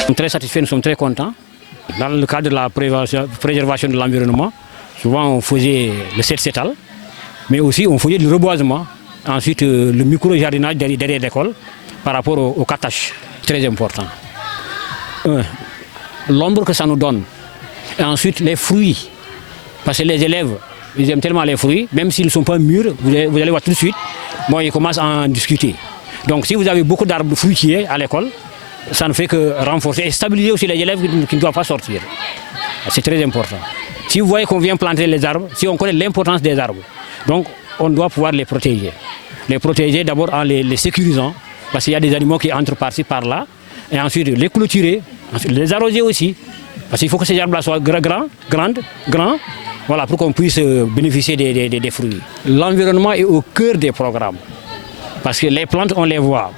sommes très satisfaits, nous sommes très contents. Dans le cadre de la préservation de l'environnement, souvent on faisait le set-setal, mais aussi on faisait du reboisement. Ensuite, le micro-jardinage derrière l'école par rapport aux cattaches, très important. L'ombre que ça nous donne. Et ensuite, les fruits. Parce que les élèves, ils aiment tellement les fruits, même s'ils ne sont pas mûrs, vous allez voir tout de suite, bon, ils commencent à en discuter. Donc si vous avez beaucoup d'arbres fruitiers à l'école, ça ne fait que renforcer et stabiliser aussi les élèves qui ne doivent pas sortir. C'est très important. Si vous voyez qu'on vient planter les arbres, si on connaît l'importance des arbres, donc on doit pouvoir les protéger. Les protéger d'abord en les sécurisant, parce qu'il y a des animaux qui entrent par-ci, par-là, et ensuite les clôturer, ensuite les arroser aussi, parce qu'il faut que ces arbres-là soient grands, voilà, pour qu'on puisse bénéficier des fruits. L'environnement est au cœur des programmes, parce que les plantes, on les voit.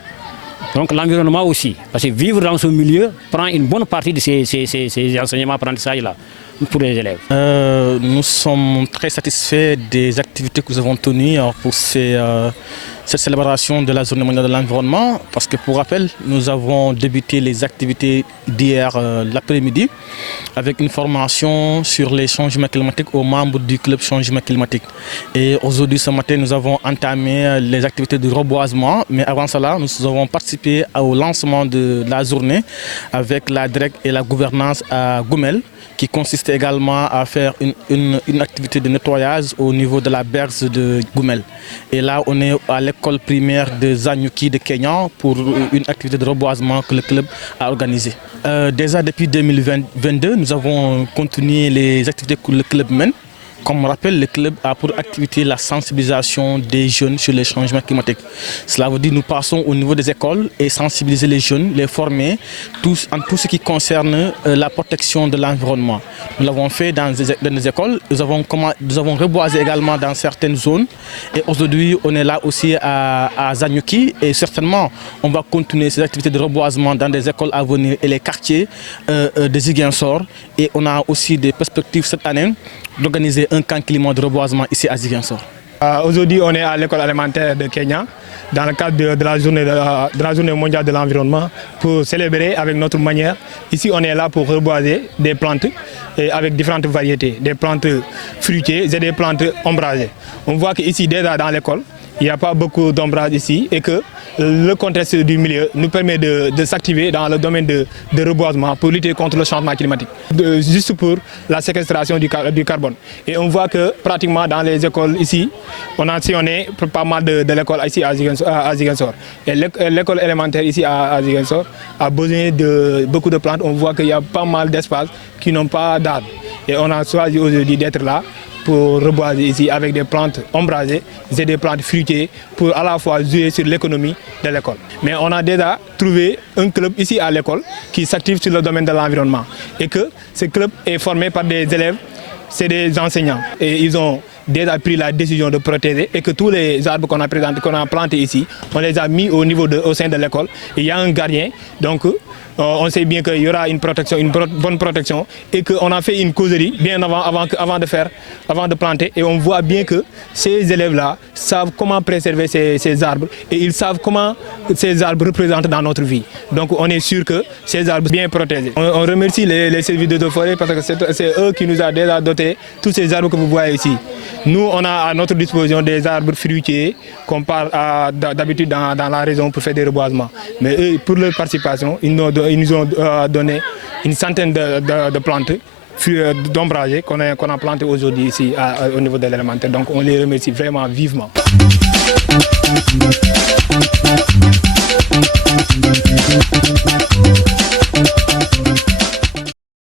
Donc l'environnement aussi, parce que vivre dans ce milieu prend une bonne partie de ces enseignements, apprentissages-là pour les élèves. Nous sommes très satisfaits des activités que nous avons tenues pour cette célébration de la Journée mondiale de l'environnement, parce que pour rappel, nous avons débuté les activités d'hier l'après-midi avec une formation sur les changements climatiques aux membres du club changement climatique. Et aujourd'hui, ce matin, nous avons entamé les activités de reboisement, mais avant cela, nous avons participé au lancement de la journée avec la DREC et la gouvernance à Goumel, qui consiste également à faire une activité de nettoyage au niveau de la berge de Goumel. Et là, on est à l'école primaire de Zanyuki de Kenya pour une activité de reboisement que le club a organisée. Déjà depuis 2022, nous avons continué les activités que le club mène. Comme rappel, le club a pour activité la sensibilisation des jeunes sur les changements climatiques. Cela veut dire que nous passons au niveau des écoles et sensibiliser les jeunes, les former en tout ce qui concerne la protection de l'environnement. Nous l'avons fait dans les écoles, nous avons reboisé également dans certaines zones et aujourd'hui on est là aussi à Zanyuki et certainement on va continuer ces activités de reboisement dans des écoles à venir et les quartiers de Ziguinchor et on a aussi des perspectives cette année d'organiser un camp climat de reboisement ici à Ziguinchor. Aujourd'hui, on est à l'école élémentaire de Kenya, dans le cadre de la journée mondiale de l'environnement, pour célébrer avec notre manière. Ici, on est là pour reboiser des plantes avec différentes variétés, des plantes fruitières et des plantes ombragées. On voit qu'ici, déjà dans l'école, il n'y a pas beaucoup d'ombrage ici et que le contexte du milieu nous permet de s'activer dans le domaine de reboisement pour lutter contre le changement climatique, juste pour la séquestration du carbone. Et on voit que pratiquement dans les écoles ici, on a sillonné pas mal de l'école ici à Ziguinchor. Et l'école élémentaire ici à Ziguinchor a besoin de beaucoup de plantes. On voit qu'il y a pas mal d'espaces qui n'ont pas d'arbres. Et on a choisi aujourd'hui d'être là pour reboiser ici avec des plantes ombragées et des plantes fruitières pour à la fois jouer sur l'économie de l'école. Mais on a déjà trouvé un club ici à l'école qui s'active sur le domaine de l'environnement et que ce club est formé par des élèves, c'est des enseignants et ils ont déjà pris la décision de protéger et que tous les arbres qu'on a plantés ici, on les a mis au sein de l'école. Il y a un gardien, donc on sait bien qu'il y aura une protection, une bonne protection et qu'on a fait une causerie bien avant de planter et on voit bien que ces élèves-là savent comment préserver ces arbres et ils savent comment ces arbres représentent dans notre vie. Donc on est sûr que ces arbres sont bien protégés. On remercie les services de forêt parce que c'est eux qui nous ont déjà doté tous ces arbres que vous voyez ici. Nous, on a à notre disposition des arbres fruitiers qu'on parle d'habitude dans la région pour faire des reboisements. Mais eux, pour leur participation, ils nous ont donné une centaine de plantes d'ombragés qu'on a plantées aujourd'hui ici au niveau de l'élémentaire. Donc on les remercie vraiment vivement.